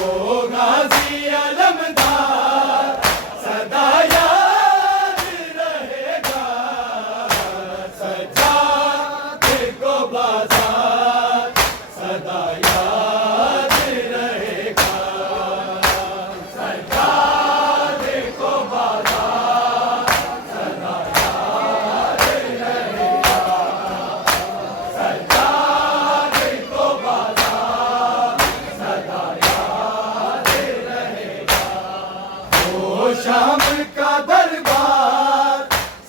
गाजी अलमदार सदा याद रहेगा, सजाद को बाजार सदा याद रहेगा, सजाद को बाजार सदा याद रहेगा, सजाद को बाजार सदा याद रहेगा। वो शाम का दरबार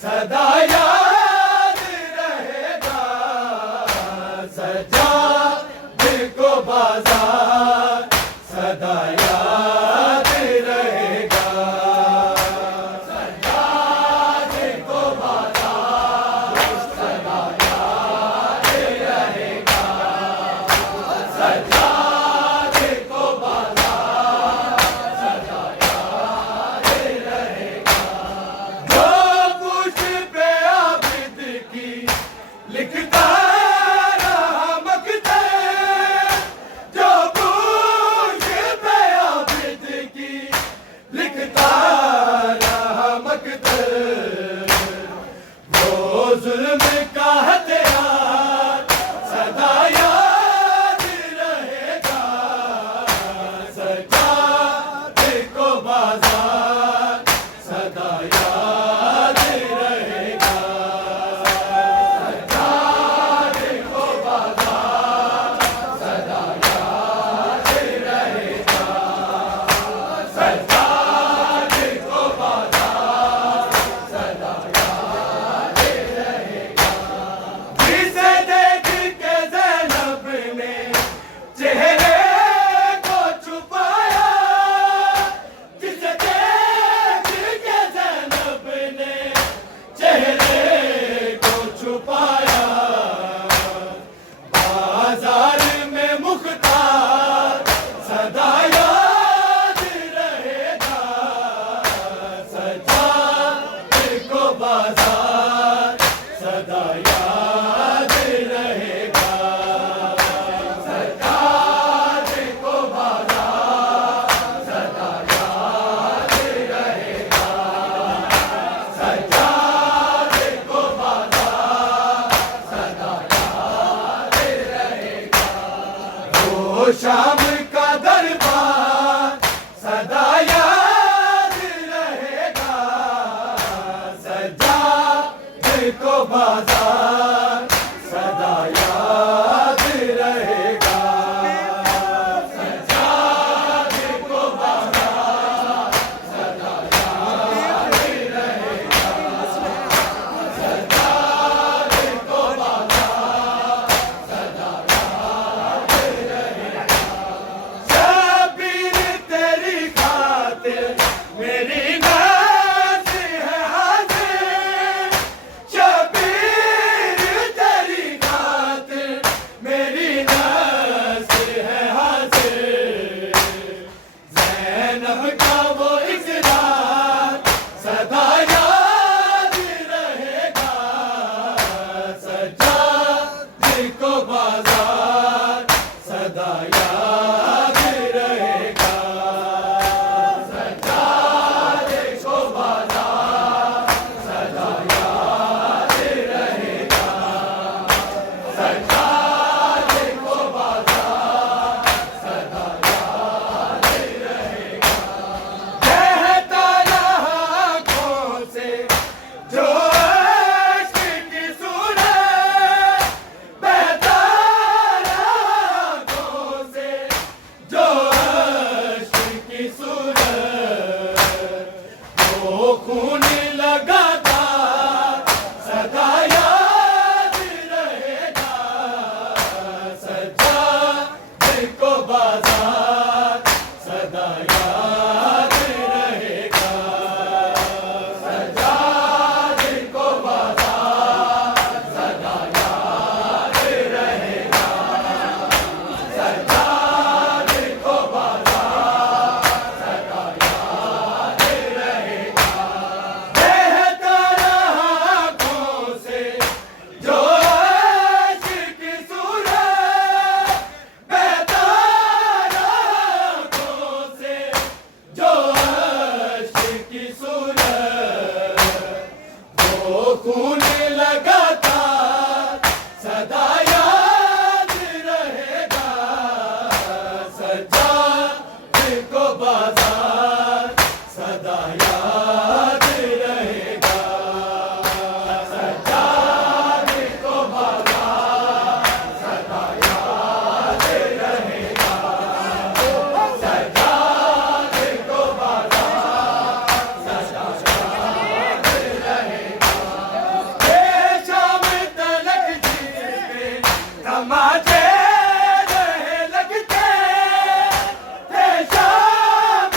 सदा याद रहेगा, सजाद को बाजार सदा याद रहेगा, सजाद को बाजार सदा याद रहेगा, सजाद को बाजार सदा याद रहेगा। जो कुछ पे आबिद की लिखता रहा मकते, जो कुछ पे आबिद की लिखता रहा मकते, वो जुल्म का हथियार सदा याद रहेगा, सजाद को बाजार सदा याद रहेगा, सजाद को बाजार सदा याद रहेगा, सजाद को बाजार सदा याद रहेगा। जिसे देख के ज़ैनब ने चेहरे को छुपाया, जिसे देख के ज़ैनब ने चेहरे को छुपाया, बाजार में मुख्तार सदा याद रहेगा, सजाद को बाजार सदा याद रहेगा, सजाद को बाजार सदा याद रहेगा, सजाद को बाजार सदा याद रहेगा। वो शाम का दरबार सदा याद रहेगा, सजाद को बाजार सदा याद रहेगा, सजाद को बाजार सदा याद रहेगा, सजाद को बाजार सदा याद रहेगा। शबीर तेरी खातिर मेरी नाज़ है हाज़िर, शबीर तेरी खातिर मेरी नाज़ है हाज़िर, ज़ैनब का वो इकरार सदा याद रहेगा, सजाद को बाजार सदा याद रहेगा, सजाद को बाजार सदा याद रहेगा, सजाद को बाजार सदा याद रहेगा। कहता रहा आँखों से जो इश्क की सूरत, बहता रहा आँखों से जो इश्क की सूरत, वो खून लगातार सदा याद रहेगा, सजाद को बाजार सदा याद रहेगा, सजाद को बाजार सदा याद रहेगा, सजाद को बाजार सदा याद रहेगा। बहता रहा आँखों से जो इश्क की सूरत, बहता रहा बाजार सदा याद रहेगा। सज्जाद को बाजार सदा याद रहेगा। सज्जाद को बाजार सदा याद रहेगा। ये शाम तलक जिसके तमाचे रहे लगते, ये शाम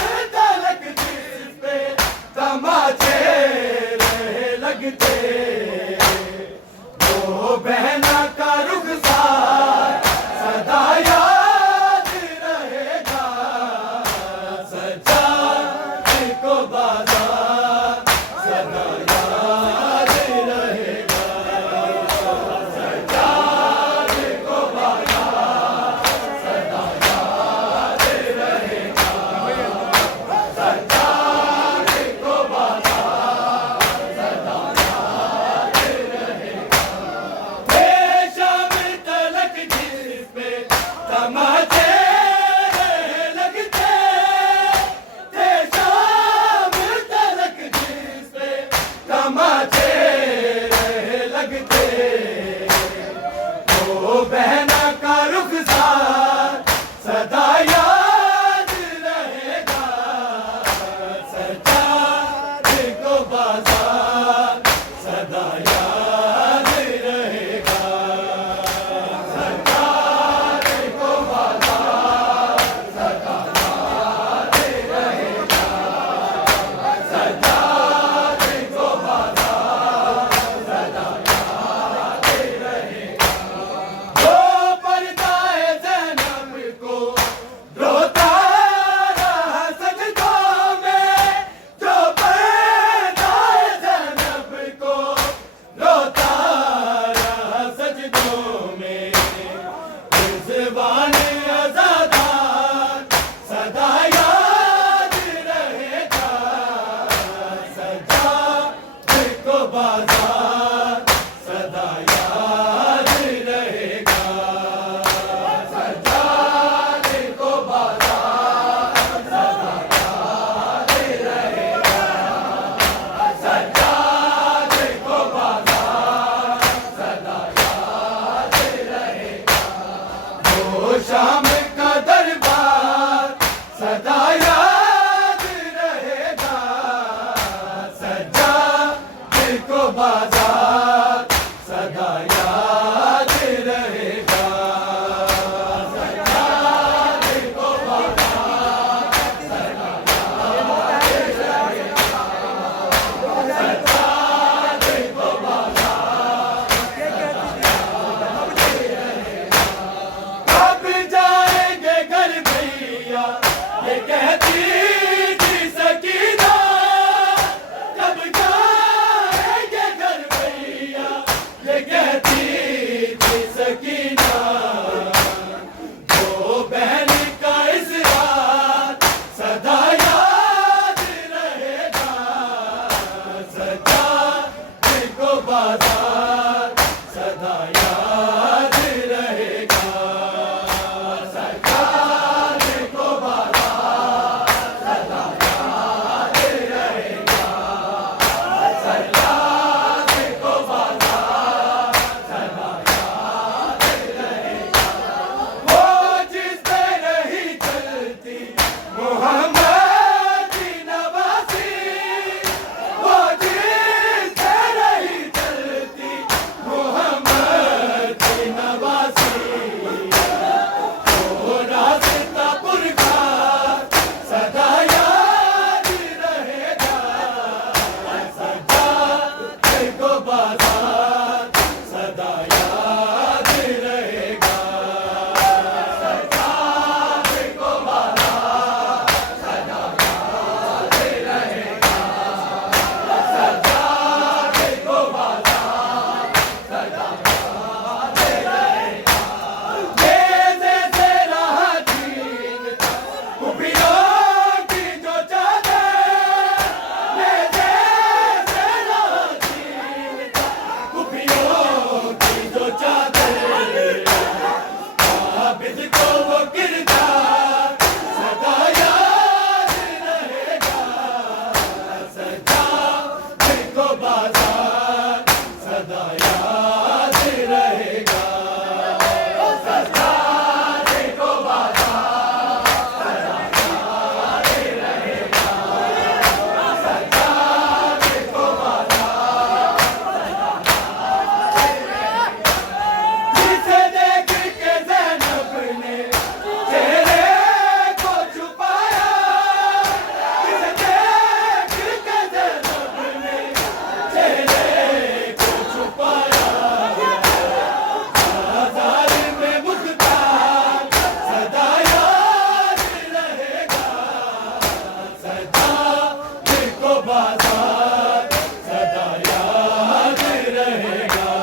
बाजार सदा याद रहेगा।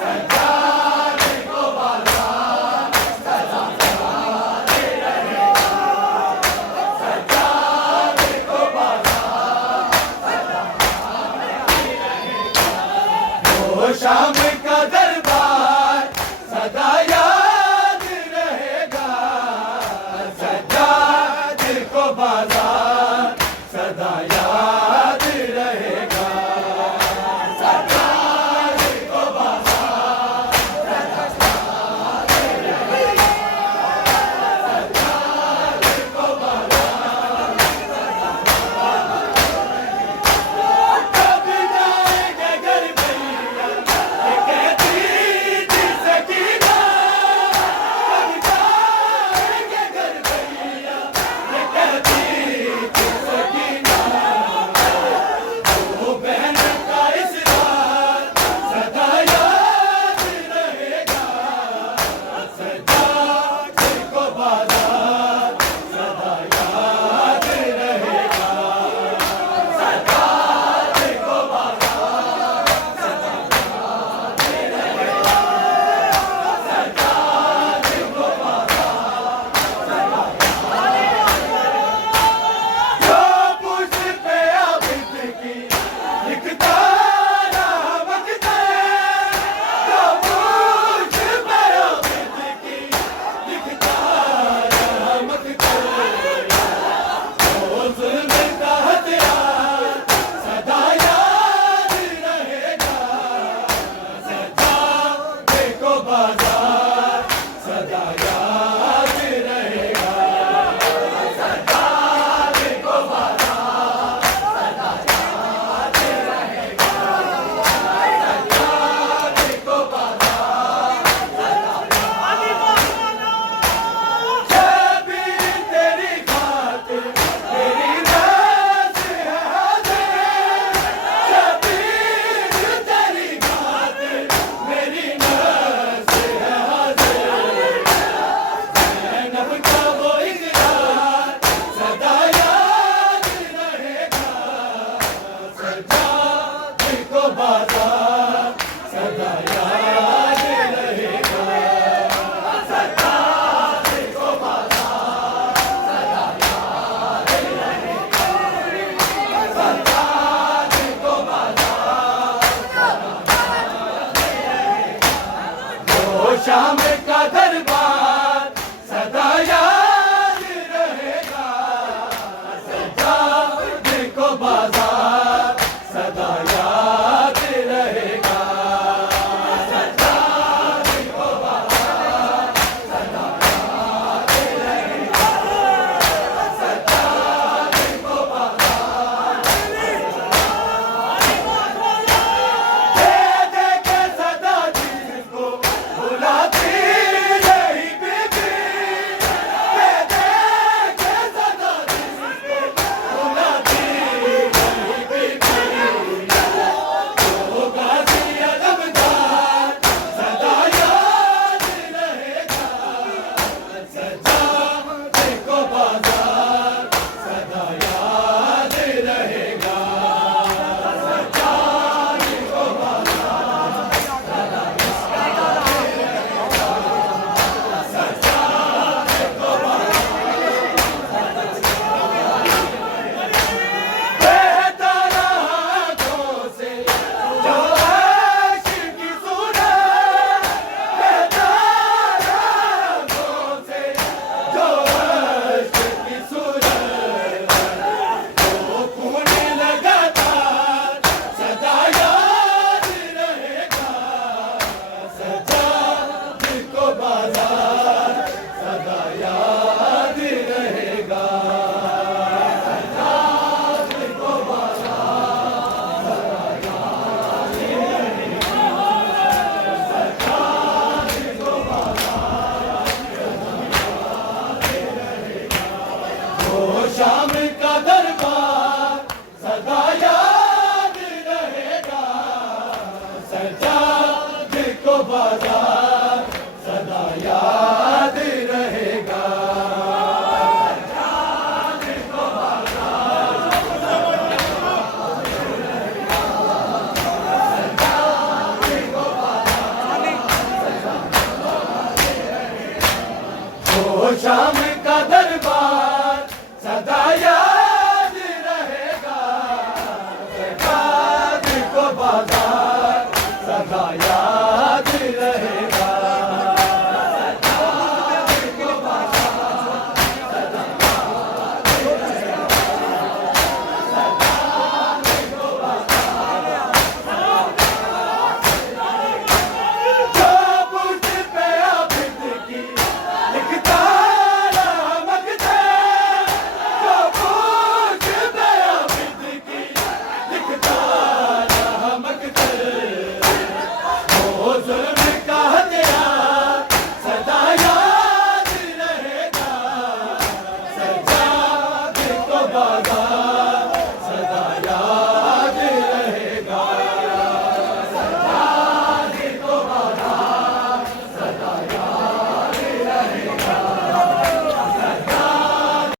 सज्जाद को बाजार सदा याद रहेगा। सज्जाद को बाजार सदा याद रहेगा। वो शाम का दरबार सदा याद रहेगा। सज्जाद को बाजार सदा याद रहेगा। सज्जाद को बाजार सदा याद रहेगा। सज्जाद को बाजार कब जाएंगे घर भैया ये कहती थी सकीना। कब जाएंगे घर भैया ये कहती बाजार